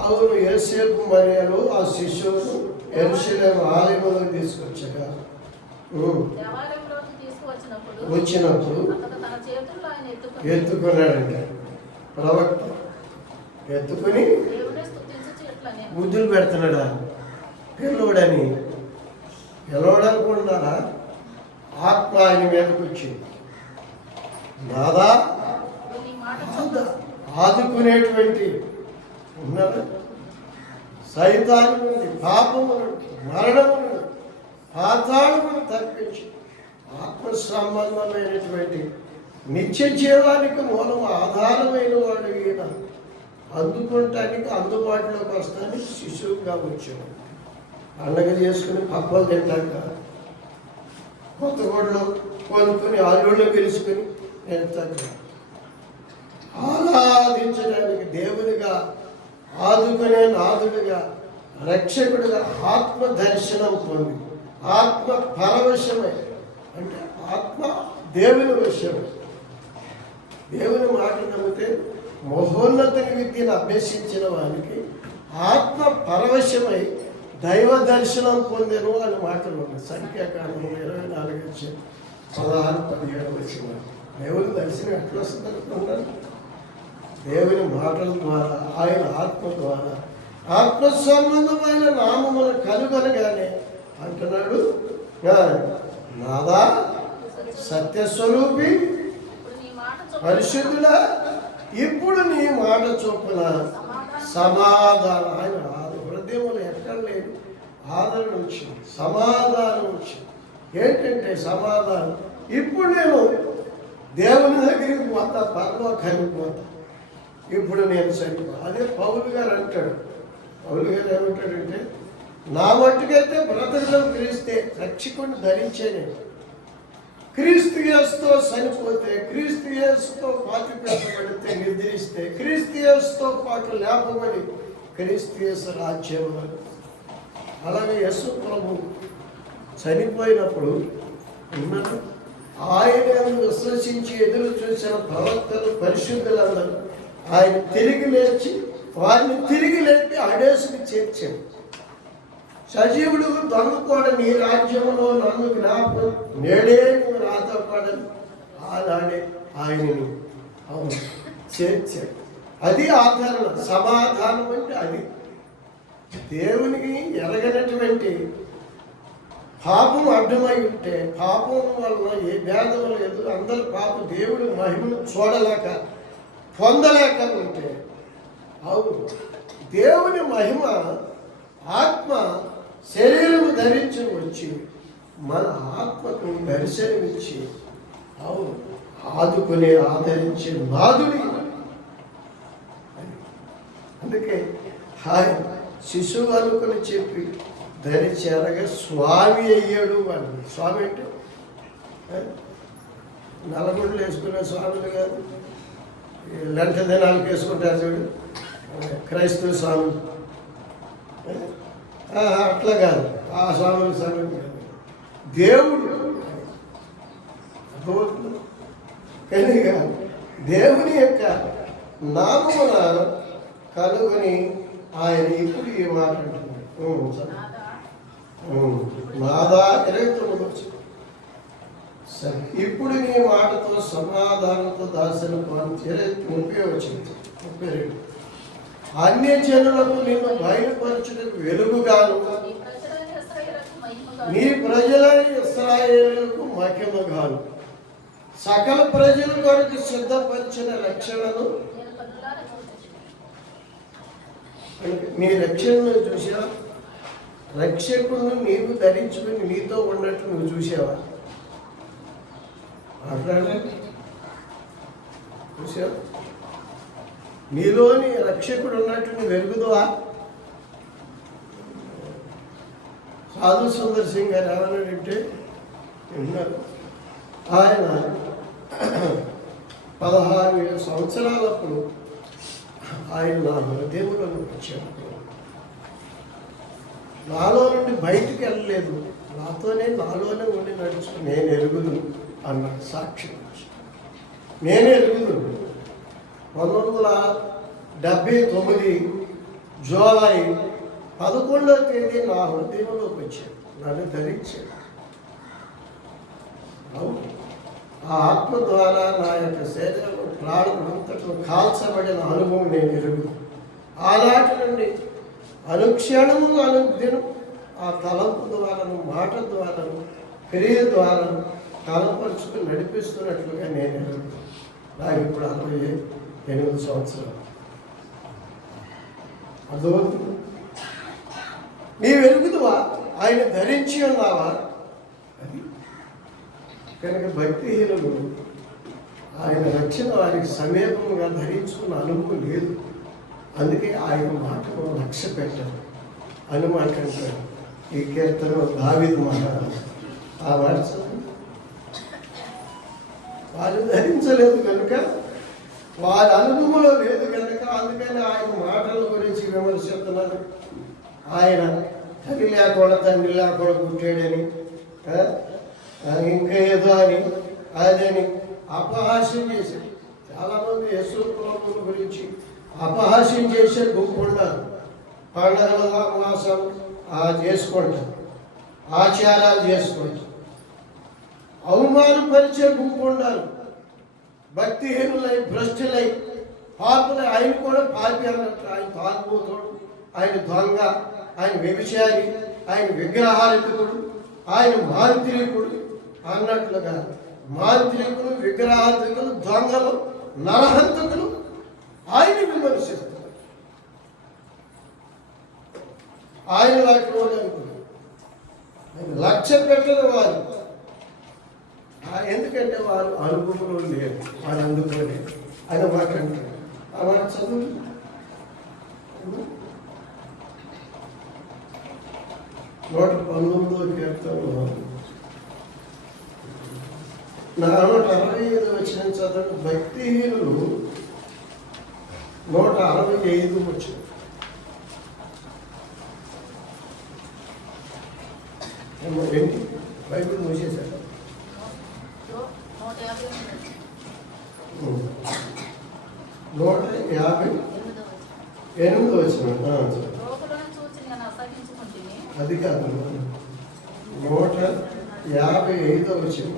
అవును యేసేపు మరియలు ఆ శిష్యులను యెరూషలేము ఆలయంలో తీసుకొచ్చాక వచ్చినప్పుడు ఎత్తుకున్నాడంట ప్రవక్త. ఎత్తుకుని ముద్దులు పెడుతున్నాడా పిల్లవాడని పిల్లవాడనుకుంటున్నారా? ఆత్మ ఆయన మీదకి వచ్చింది. నాదా ఆదుకునేటువంటి ఉన్నారా? సైతాను నుండి పాపము నుండి మరణము నుండి పాతాళమును తప్పించి ఆత్మ సంబంధమైనటువంటి నిత్య జీవానికి మూలం ఆధారమైన వాడు ఈయన అందుకోవటానికి అందుబాటులోకి వస్తానికి శిశువుగా వచ్చాడు. పండగ చేసుకుని పప్పలు తింటాక కొత్త గొడవలు కొనుక్కొని అల్లుళ్ళు పిలుచుకుని వెళ్తాక ఆరాధించడానికి దేవునిగా ఆదుకునే నాదుడిగా రక్షకుడిగా ఆత్మ దర్శనం పొంది ఆత్మ పరవశమై అంటే ఆత్మ దేవుని విషయమే. దేవుని మాట నమ్మితే మహోన్నతుని విద్యను అభ్యసించిన వానికి ఆత్మ పరవశమై దైవ దర్శనం పొందెను అని మాటలు ఉన్నాయి. సంఖ్యాకాండం 24:16-17 వచ్చిన దేవుని దర్శనం ఎట్లా వస్తుంది అనుకుంటారు? దేవుని మాటల ద్వారా ఆయన ఆత్మ ద్వారా ఆత్మ సంబంధమైన నామమును కనుగొనగానే అంటున్నాడు, నాదా సత్యస్వరూపి పరిశుద్ధుడా ఇప్పుడు నీ మాట చొప్పున సమాధానం. ఆయన హృదయంలో ఎక్కడ లేదు ఆదరణ వచ్చింది, సమాధానం వచ్చింది. ఏంటంటే సమాధానం ఇప్పుడు నేను దేవుని దగ్గరికి పోతా, పరలోకానికి పోతా, ఇప్పుడు నేను సరిపో. అదే పౌలు గారు అంటాడు. పౌలు గారు ఏమంటాడంటే నా మట్టుకైతే బ్రతుకులో క్రీస్తే రక్షకుని ధరించేనే. క్రీస్తు యేసుతో చనిపోతే, క్రీస్తు యేసుతో పాతి పెట్టబడితే, నిద్రిస్తే, క్రీస్తు యేసుతో పాటు లేపబడి క్రీస్తు యేసు రాజ్యంలో. అలాగే యేసు ప్రభు చనిపోయినప్పుడు ఉన్నాడు. ఆయనను విశ్వసించి ఎదురు చూసిన ప్రవక్తలు పరిశుద్ధులందరూ ఆయన తిరిగి లేచి వారిని తిరిగి లేపి అడేసుకు చేర్చాడు. సజీవుడు దొంగకూడని నీ రాజ్యంలో నన్ను జ్ఞాపకం నేడే నువ్వు నాతో పడని ఆనాడే ఆయనని అవును చేర్చాడు. అది ఆదరణ. సమాధానం అంటే అది దేవునికి ఎరగనటువంటి పాపం అడ్డమై ఉంటే పాపం వలన ఏ భేదం లేదు. అందరి పాపం దేవుడి మహిమను చూడలేక పొందలేక ఉంటే అవును దేవుని మహిమ ఆత్మ శరీరము ధరించి వచ్చి మన ఆత్మకు దర్శనమిచ్చి అవును ఆదుకునే ఆదరించే నాదుడి. అందుకే హాయ్ శిశువు అనుకుని చెప్పి ధరించారగా స్వామి అయ్యాడు. వాళ్ళు స్వామి అంటే నల్లగుడ్లు వేసుకునే స్వాములు కాదు, లెంట దినాలకు వేసుకుంటారు చూడు క్రైస్తవ స్వాములు. అట్లా కాదు, ఆ స్వాముల స్వాములు కాదు, దేవుడు కనుక దేవుని యొక్క నామమున కనుగొని ఆయన ఇప్పుడు ఈ మాట అంటున్నాడు. నాదా 29 ఇప్పుడు నీ మాటతో సమాధానంతో దాసను 30 వచ్చింది 32 అన్య జనులకు నిన్ను బయలుపరచుటకు వెలుగుగాను నీ ప్రజలైన ఇశ్రాయేలులకు మహిమగాను సకల ప్రజల కొరకు సిద్ధపరిచిన రక్షణను నీ రక్షణను చూసా, రక్షకులను నీవు ధరించుకుని నీతో ఉన్నట్టు నువ్వు చూసావా? మాట్లాడలేదు, చూసావా? నీలోని రక్షకుడు ఉన్నట్టు నువ్వు వెలుగుదువా? సాధు సుందర్ సింగ్ గారు ఏమన్నాడంటే విన్నారు, ఆయన 16 సంవత్సరాలప్పుడు ఆయన నా హృదయంలోకి వచ్చాడు. నాలో నుండి బయటికి వెళ్ళలేదు, నాలోనే ఉండి నడుచుకుని నేను ఎరుగుదు అన్నాడు సాక్షి. నేనే ఎరుగుదు. 1979 జూలై 11వ తేదీ నా హృదయంలోకి వచ్చాడు, నన్ను ధరించాడు. అవును, ఆ ఆత్మ ద్వారా నా యొక్క శరీరంలో ప్రాణం అంతట్లో కాల్చబడిన అనుభవం నేను ఎరుగు. ఆనాటి నుండి అనుక్షణము అనుదినం ఆ తలంపు ద్వారాను, మాట ద్వారాను, క్రియ ద్వారాను తలపరుచుకుని నడిపిస్తున్నట్లుగా నేను ఎరుగు. నాకు ఇప్పుడు 68 సంవత్సరాలు. అర్థమవుతుంది? నీవు ఎరుగుదువా? ఆయన ధరించి ఉన్నావా? అది కనుక భక్తిహీనులు ఆయన రక్షణ వారికి సమీపంగా ధరించుకున్న అనుభవం లేదు. అందుకే ఆయన మాటను లక్ష్య పెట్టారు అని మాట అంటారు. ఈ కీర్తన దావీదు మాట. ఆ మాట వాళ్ళు ధరించలేదు కనుక, వారి అనుభవంలో లేదు కనుక, అందుకని ఆయన మాటల గురించి విమర్శిస్తున్నారు. ఆయన తల్లి లేకుండా తండ్రి లేకుండా పుట్టాడని, ఇంకా ఏదో అని అదని అపహాస్యం చేశారు. చాలామంది యేసు ప్రభువుల గురించి అపహాస్యం చేసే గుంపు ఉన్నారు. పండుగల మాసం చేసుకుంటారు, ఆచారాలు చేసుకుంటారు. అవమానపరిచే గుంపు ఉన్నారు. భక్తిహీనులై, భ్రష్టులై, పాపులై. ఆయన కూడా పాపి అన్నట్టు. ఆయన తాగుబోతుడు, ఆయన దొంగ, ఆయన వ్యభిచారి, ఆయన విగ్రహారకుడు, ఆయన మాంత్రికుడు అన్నట్లుగా మాంత్రికులు, విగ్రహార్థకులు, దొంగలు, నరహంతకులు ఆయన విమర్శిస్తారు. ఆయన లాంటి వాడు అనుకున్నారు. లక్ష్య పెట్టదు వారు. ఎందుకంటే వారు అనుభవంలో లేరు, వారు అందుకోలేదు. ఆయన మాట అంటారు. ఆ మాట చదువు. 119వ కీర్తనలో 165 వచ్చిన చదవండి. భక్తిహీనులు 165 వచ్చిన. ఏంటి బైబిల్ మూసేశారు. 158 వచ్చిన. అది కాదు, 155 వచ్చిన.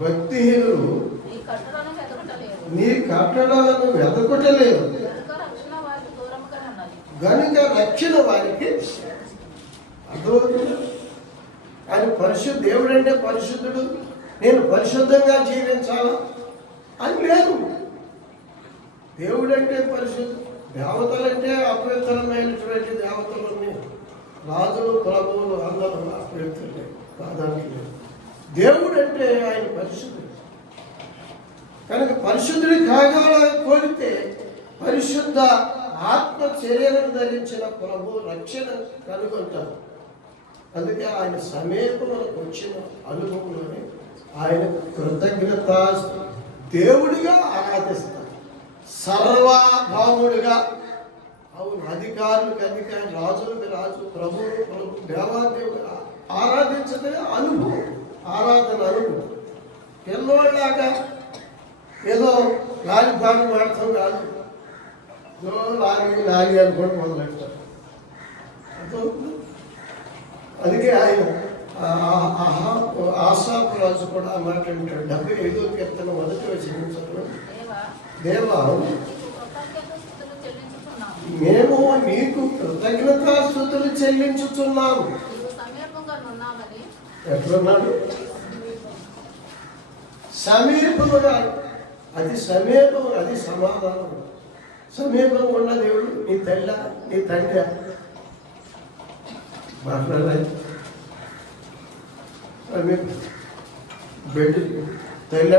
భక్తిహీనులు నీ కట్టడాలను వెతకటలేదు గనుక రక్షణ వారికి. అర్థమవుతుంది? ఆయన పరిశుద్ధ దేవుడు అంటే పరిశుద్ధుడు, నేను పరిశుద్ధంగా జీవించాలా అని లేదు. దేవుడు అంటే పరిశుద్ధుడు. దేవతలంటే అపవిత్రమైనటువంటి దేవతలని, రాజులు, ప్రభువులు అందరూ అపవిత్రులే, కాదంటే. దేవుడు అంటే ఆయన పరిశుద్ధుడు కనుక పరిశుద్ధుడి కాగాలని కోరితే పరిశుద్ధ ఆత్మ శరీరం ధరించిన ప్రభు రక్షణ కనుగొంటారు. అందుకే ఆయన సమీపంలోకి వచ్చిన అనుభవంలోనే ఆయన కృతజ్ఞత దేవుడిగా ఆరాధిస్తారు, సర్వభౌముడిగా. అవును, అధికారులకు అధికారి, రాజులకు రాజు, ప్రభువులు ప్రభు, దేవాదేవుడు ఆరాధించడమే అనుభవం, ఆరాధన అనుభవం. పిల్లోళ్ళలాగా ఏదో లాలి పాట పాడతాం కాదు, లాలి అనుకోండి మొదలెడతారు. అందుకే ఆయన ఆసాపు రాజు కూడా ఆ మాట అంటాడు, 75వ కీర్తన 1వ వచనం చదవండి. దేవా, మేము నీకు కృతజ్ఞతాస్తుతులు చెల్లించుతున్నాము. ఎట్లున్నాడు? సమీపముగా. అది సమీపం, అది సమాధానం. సమీపం ఉన్న దేవుడు నీ తల్లి, నీ తండ్రి మాట్లాడలేదు. బిడ్డ తల్లి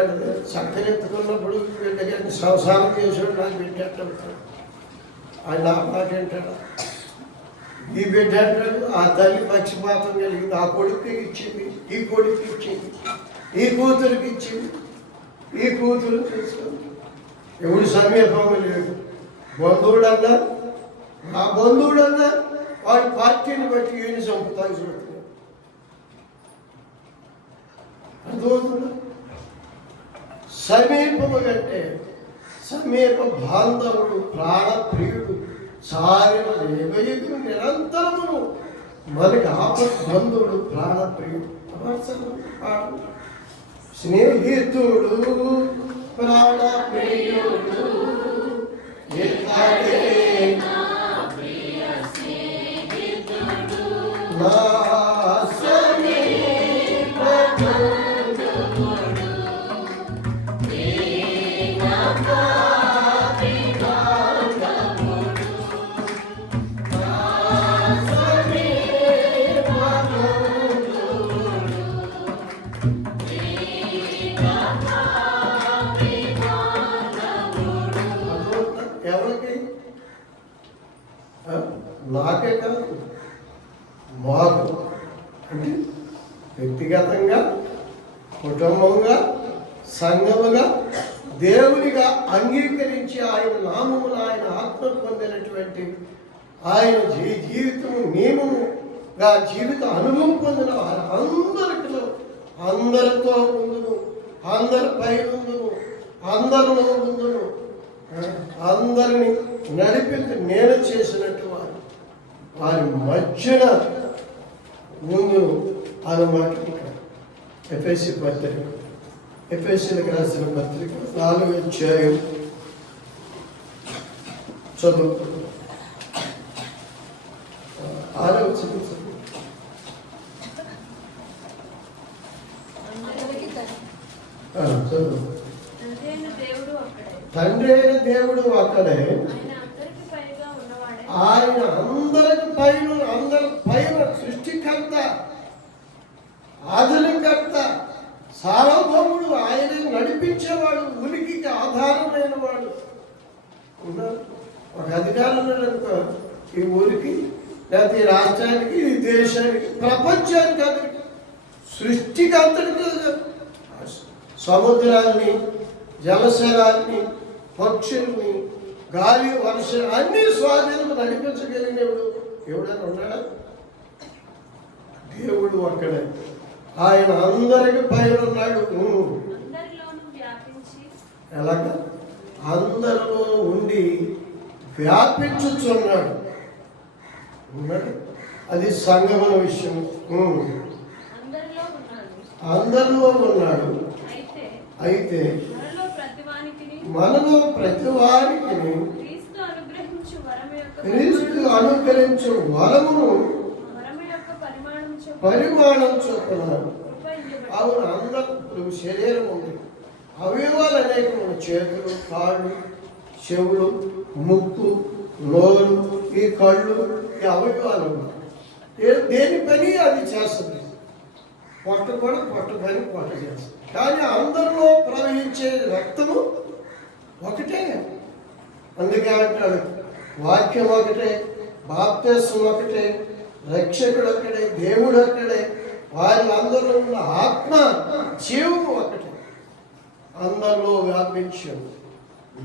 చక్కలు ఎత్తుకున్నప్పుడు బిడ్డకి సంసారం చేసాడు, నాకు బిడ్డ అంటాడు. ఆయన నా మాట ఏంటాడు? ఈ బిడ్డ అంటాడు, ఆ తల్లి పక్షపాతం కలిగింది, ఆ కొడుకు ఇచ్చింది, ఈ కొడుకు ఇచ్చింది, ఈ కూతురికి ఇచ్చింది, ఈ కూతురు తీసుకుంది. ఎవడు సమీపం లేదు. బంధువుడన్నా, ఆ బంధువుడన్నా వాడి పార్టీని బట్టి ఏమి చంపుతాయి చూడుతున్నాడు. అర్థమవుతుందా? సమీపము కంటే సమీప బాంధవుడు, ప్రాణప్రియుడు, సారిన ఏవైపు నిరంతరమును మనకి ఆపత్ బంధువుడు, ప్రాణప్రియుడు. స్నేహితుడు, ప్రాణప్రియుడు, ఎవరికి? నాకే కాదు, మాకు. అంటే వ్యక్తిగతంగా, కుటుంబంగా, సంఘముగా, దేవునిగా అంగీకరించి ఆయన నామమున ఆయన ఆత్మ పొందినటువంటి, ఆయన జీవితము నియమముగా జీవిత అనుభవం పొందిన అందరిలో, అందరితో ముందును, అందరిపై ముందును, అందరిలో ముందును, అందరిని నడిపించి నేను చేసినట్టు వారి మధ్యన ముందు అన్నమాట. ఎఫెసీ పత్రిక, ఎఫెసీలకు రాసిన పత్రిక 4వ అధ్యాయం చదువు. 6వ వచనం చదువు. చదువు. తండ్రి అయిన దేవుడు అక్కడే, ఆయన అందరికి పైన, అందరి పైన సృష్టికర్త, ఆధునికర్త, సార్వభౌముడు, ఆయన నడిపించేవాడు, ఉనికికి ఆధారమైన వాడు ఉన్నారు. ఒక అధికారం ఉన్నాడనుకో, ఈ ఊరికి, లేకపోతే ఈ రాష్ట్రానికి, ఈ దేశానికి, ప్రపంచానికి, అందరికి, సృష్టికి అంతటికి, సముద్రాన్ని, జలశరాన్ని, పక్షుల్ని, గాలి, వర్షం అన్ని స్వాధీనం నడిపించగలిగినప్పుడు ఎవడైనా ఉన్నాడా? దేవుడు అక్కడే, ఆయన అందరికి పైన ఉన్నాడు. ఎలాగా? అందరిలో ఉండి వ్యాపించుచున్నాడు. ఉన్నాడు. అది సంగమన విషయం. అందరిలో ఉన్నాడు. అయితే మనలో ప్రతి వారికి క్రీస్తు అనుగ్రహించు వరమును పరిమాణం చొప్పున. అవును, అందరూ శరీరం ఉంది, అవయవాలు అనేకమైన, చేతులు, కాళ్ళు, చెవులు, ముక్కు, నోరు, ఈ కళ్ళు, ఈ అవయవాలు ఉన్నాయి. దేని పని అది చేస్తుంది. పొట్ట కూడా పొట్ట పని పొట్ట చేస్తుంది. కానీ అందరిలో ప్రవహించే రక్తము ఒకటే. అందుకే అంటాడు, వాక్యం ఒకటే, బాప్తిస్మం ఒకటే, రక్షకుడు ఒక్కడే, దేవుడు ఒక్కడే, వారి అందరిలో ఉన్న ఆత్మ జీవము ఒకటి, అందరిలో వ్యాపించి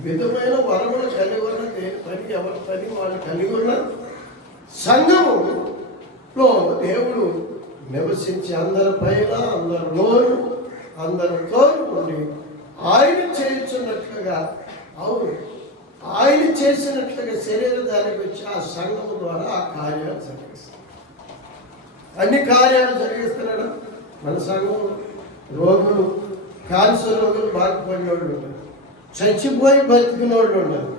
విధమైన వరములు కలిగి ఉన్న పని ఎవరి పని వాళ్ళు కలిగి ఉన్న సంఘములో దేవుడు నివసించి అందరి పైన అందరిలోను అందరితో ఉండి ఆయన చేయించున్నట్లుగా, అవును ఆయన చేసినట్లుగా శరీరానికి వచ్చి ఆ సంఘము ద్వారా ఆ కార్యాలు జరిగిస్తాడు. అన్ని కార్యాలు జరిగిస్తున్నాడు మన సంఘం. రోగులు, క్యాన్సర్ రోగులు బాగుపడిన వాళ్ళు ఉన్నారు, చచ్చిపోయి బతికిన వాళ్ళు ఉన్నారు.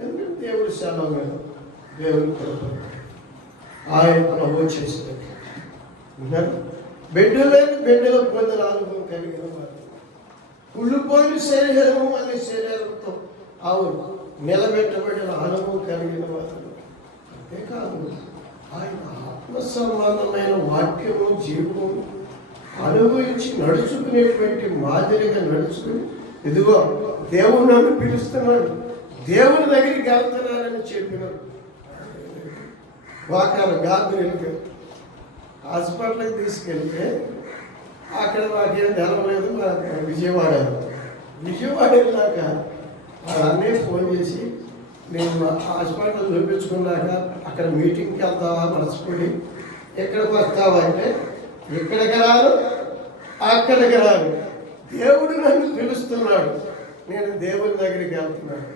ఎందుకంటే దేవుడి సెలవు మీద దేవుడి కృప ఆయన ప్రభు చేసినట్టు ఉన్నారు. బిడ్డలేని బిడ్డలు పొందిన అనుభవం కలిగిన వారు, కుళ్ళిపోయిన శరీరము అనే శరీరంతో అవును నిలబెట్టబడిన అనుభవం కలిగిన వారు. అంతేకాదు ఆయన ఆత్మ సంబంధమైన వాక్యము జీవము అనుభవించి నడుచుకునేటువంటి మాదిరిగా నడుచుకుని, ఇదిగో దేవుడు నన్ను పిలుస్తున్నాడు, దేవుని దగ్గరికి వెళ్తున్నానని చెప్పినాడు. వాకాలు గాంధీకి హాస్పిటల్కి తీసుకెళ్తే అక్కడ నాకేం తెలవలేదు. విజయవాడ వెళ్ళాక అన్నయ్య ఫోన్ చేసి, నేను హాస్పిటల్ చూపించుకున్నాక అక్కడ మీటింగ్కి వెళ్తావా మర్చిపోయి, ఎక్కడికి వస్తావా అంటే ఇక్కడికి రాను అక్కడికి రాను, దేవుడు నన్ను పిలుస్తున్నాడు, నేను దేవుని దగ్గరికి వెళ్తున్నాను.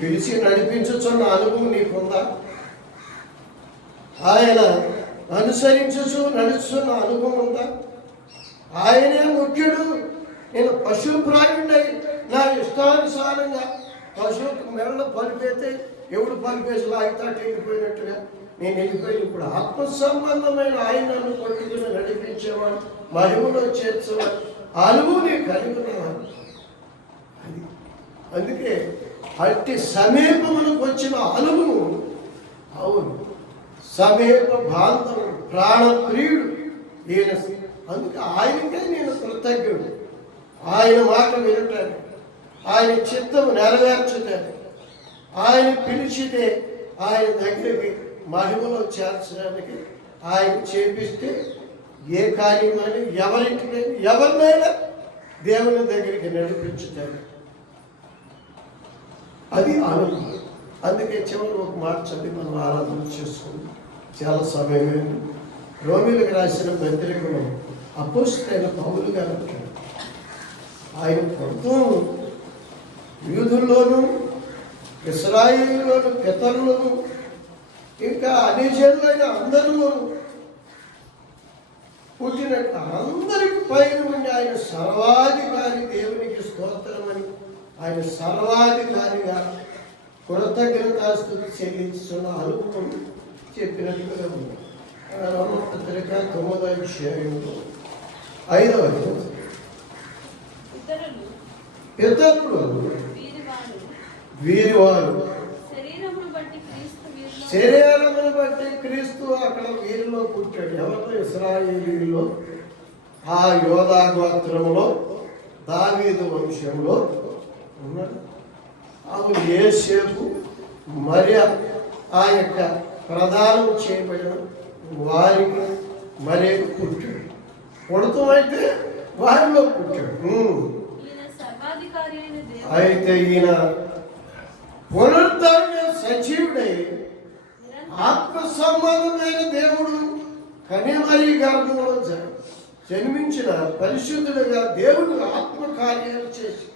పిలిచి నడిపించుచున్న అనుభవం నీకుందా? ఆయన అనుసరించు నడుచున్న అనుభవం ఉందా? ఆయనే ముఖ్యుడు. నేను పశువు ప్రాయుడై నా ఇష్టానుసారంగా పశువుకు మెడలో పలిపేస్తే ఎవడు పలిపేసి లాగితాటి వెళ్ళిపోయినట్టుగా నేను వెళ్ళిపోయి, ఇప్పుడు ఆత్మ సంబంధమైన ఆయన నన్ను పట్టుకుని నడిపించేవాడు, మహిమలో చేర్చేవాడు అనుభవం నేను కలిగి ఉన్నాను. అది అందుకే అట్టి సమీపములకు వచ్చిన అనుభవం, అవును సమీప బాంధవు ప్రాణప్రియుడు ఈయన. అందుకే ఆయనకే నేను కృతజ్ఞుడు. ఆయన మాట వినటానికి, ఆయన చిత్తము నెరవేర్చడానికి, ఆయన పిలిచితే ఆయన దగ్గరికి మహిమలో చేర్చడానికి ఆయన చేపిస్తే ఏ కార్యమని ఎవరింటికి ఎవరినైనా దేవుని దగ్గరికి నడిపించడానికి అది అనుభవం. అందుకే చివరి ఒక మాట చదివి మనం ఆరాధన చేసుకుంటాం. చాలా సమయమైంది. రోమిలకు రాసిన పత్రికలో అపోస్తలుడైన పౌలు గారు అంటారు, ఆయన ప్రభుత్వం యూదుల్లోనూ ఇశ్రాయేలులోను పితరులను ఇంకా అనేజనులైన అందరిలోనూ పుట్టినట్టు అందరికి పైన ఉండి ఆయన సర్వాధికారి, దేవునికి స్తోత్రమని ఆయన సర్వాధికారిగా కృతజ్ఞతాస్తుతి చెల్లిస్తున్న అనుభవం చెప్పినట్టుగా ఉంది. రోమపత్రిక 9వ అధ్యాయంలో 5వ వచనం, పితరులు వీరివారు శరీరమును బట్టి క్రీస్తు అక్కడ వీరిలో పుట్టాడు. ఎవరిలో? ఇశ్రాయేలీలో, ఆ యోధా గోత్రంలో దావీదు వంశంలో ఉన్నాడు. అప్పుడు యేసేపు మరియ ఆ యొక్క ప్రదానం చేయబడిన వారికి మరే పుట్టాడు. పుడతామైతే వారిలో పుట్టాడు. అయితే ఈయన పునరుద్ధరణ సజీవుడై ఆత్మ సంబంధమైన దేవుడు కన్యమరీ గర్భంలో జన్మించిన పరిశుద్ధుడుగా దేవుడు ఆత్మ కార్యాలు చేసి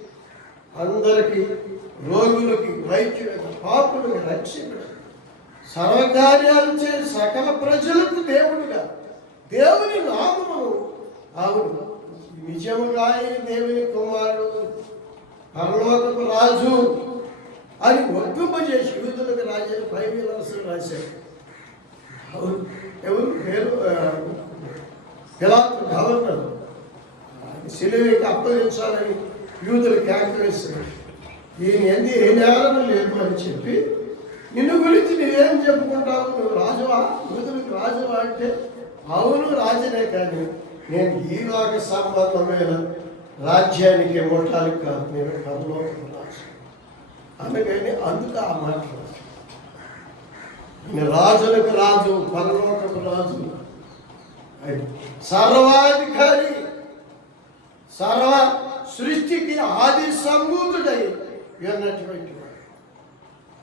అందరికీ, రోగులకి వైద్యులకు, పాపులకు రక్షకుడు, సర్వకార్యాలు చేసి సకల ప్రజలకు దేవుడుగా, దేవుని నామమును అవును నిజముగా ఆయన దేవుని కుమారుడు, పరలోకపు రాజు అని ఒప్పింపజేసి యూదులకు రాజు బైబిల్ రాశాడు. అవును ఎవరు పేరు పిలాతు గవర్నర్ సిలువకి అప్పగించాలని యూదులు కేక వేస్తున్నాడు. ఈయన ఏంది ఏ నేరం లేదు అని చెప్పి, నిన్ను గురించి నువ్వేం చెప్పుకుంటావు, నువ్వు రాజువా, యూదులకు రాజువా అంటే అవును రాజునే, కానీ నేను ఈ లోక సంబంధమైన రాజ్యానికి ఇవ్వటానికి కాదు, నేను పరలోకపు రాజు అనగానే అందుకు ఆ మాట ఆయన రాజులకు రాజు, పరలోకపు రాజు, ఆయన సర్వాధికారి, సర్వ సృష్టికి ఆది సంభూతుడై ఉన్నటువంటి వాడు,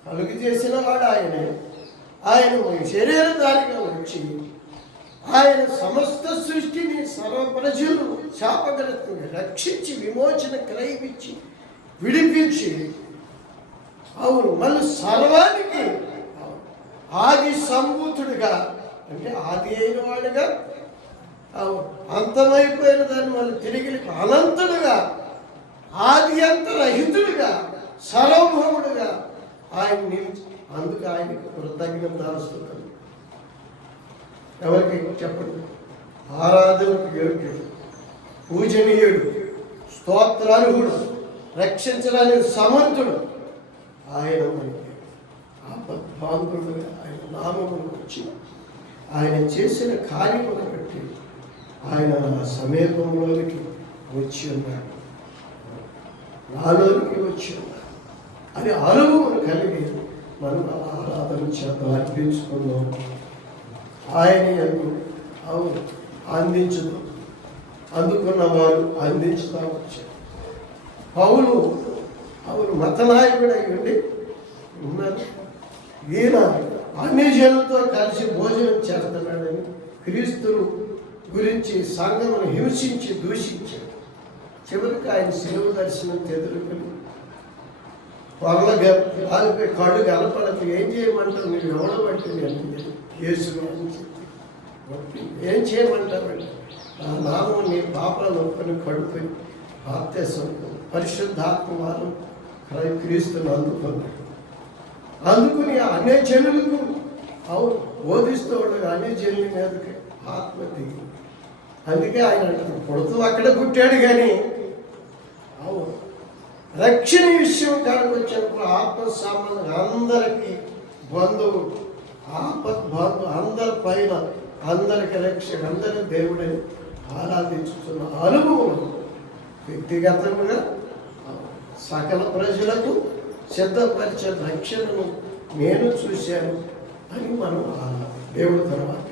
కలుగు చేసిన వాడు ఆయనే. ఆయన శరీరధారిగా వచ్చి ఆయన సమస్త సృష్టిని, సర్వ ప్రజలు శాపగ్రస్తుని రక్షించి విమోచన క్రయమిచ్చి విడిపించి, అవును మళ్ళీ సర్వానికి ఆది సంభూతుడిగా, అంటే ఆది అయిన వాడుగా, అవును అంతమైపోయిన దాన్ని మళ్ళీ తిరిగి అనంతుడుగా, ఆది అంతరహితుడుగా, సర్వభౌముడుగా ఆయన నిలిచి, అందుకు ఆయనకు కృతజ్ఞతాస్తుతులు. ఎవరికి చెప్పండి? ఆరాధనకు యోగ్యుడు, పూజనీయుడు, స్తోత్రార్హుడు, రక్షించడానికి సమర్థుడు ఆయన. మనకి ఆపద్బాంధుడుగా ఆయన నామమును వచ్చి ఆయన చేసిన కార్యమును బట్టి ఆయన సమీపంలోనికి వచ్చి ఉన్నాడు, నాలోనికి వచ్చి ఉన్నాడు అని అనుభవం కలిగి మనం ఆరాధన చేద్దాం, అర్పించుకుందాం. ఆయన అవును అందించుదాం. అందుకున్న వారు అందించుతా వచ్చారు. పౌలు అవును మతనాయకుడు అయ్యండి ఉన్నారు. ఈయన అన్ని జనులతో కలిసి భోజనం చేస్తున్నాడని క్రీస్తును గురించి సంఘమును హింసించి దూషించాడు. చివరికి ఆయన శిలువ దర్శనం ఎదుర్కొని పొరల రాలిపోయి కళ్ళు కలపడకు, ఏం చేయమంటారు మీరు ఎవడబట్టి నేను యేసు ఏం చేయమంటారండి? నా నామం నీ పాపాలు ఒప్పుకొని కడుక్కొని బాప్తిసం పరిశుద్ధాత్మ వారు క్రీస్తుని అందుకున్నాడు. అందుకుని అనే జనులకు అవును బోధిస్తూ ఉండగా అనే జనుల మీదకి ఆత్మ దిగి, అందుకే ఆయన పుడుతూ అక్కడ పుట్టాడు. కానీ అవును రక్షణ విషయం కాడికి వచ్చినప్పుడు ఆత్మ సంబంధం అందరికీ బంధువు, ఆపద్బంధు అందరి పైన అందరికి రక్షణ, అందరి దేవుడని ఆరాధించుతున్న అనుభవం వ్యక్తిగతంగా సకల ప్రజలకు సిద్ధపరిచే రక్షణను నేను చూశాను అని మనం దేవుడి తర్వాత